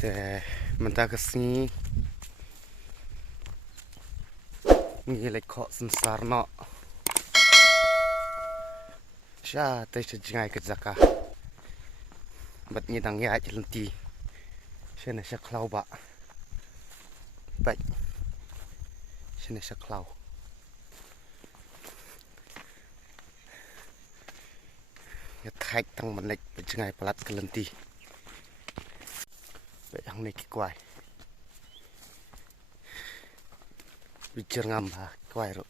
แต่มันตากสีงี้เลยเคาะสันสารเนาะชาแต่จะยังไงก็จะกะบัดนี้ดังยาจะลันตีเช่นชักคลาวบะไปเช่นชักคลาวอย่าแท็กทั้งมันเล็กเป็นยังไงปลัดกันลันตีไปทางนี้กี่กวายวิจารณ์งามฮะกวายรู้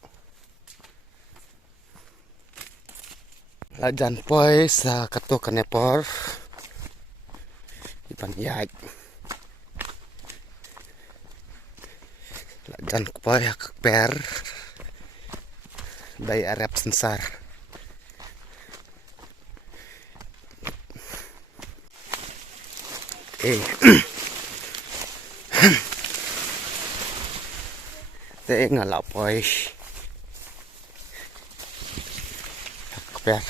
Lajan poi sa kato kanepor iban yaj lajan poi hak per bay arab sensar te ngalau poi hak per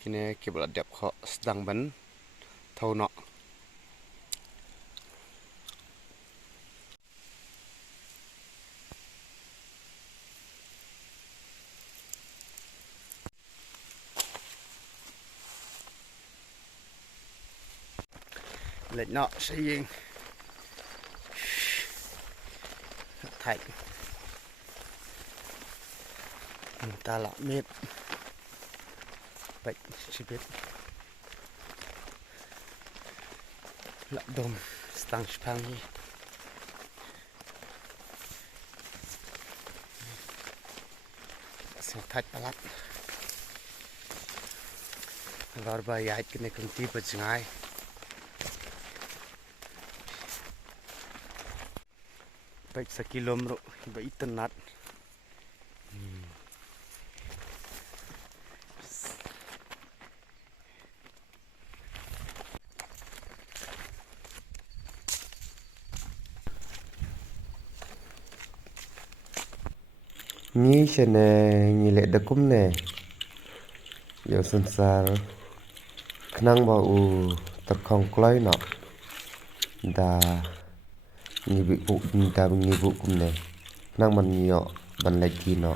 kini kibla dep kho sedang ban thau no lệch nọ xây dựng thạch ta lọ mệt baik cibit lak dom stang spangi setat alat varba yait kene kunti bajngai baik sekilom ro ba itenat ni chene ni le dakum ne yo sansar knang ba u takong klai no da ni bi bu ni da ni bu kum ne nang man yo ban lagi no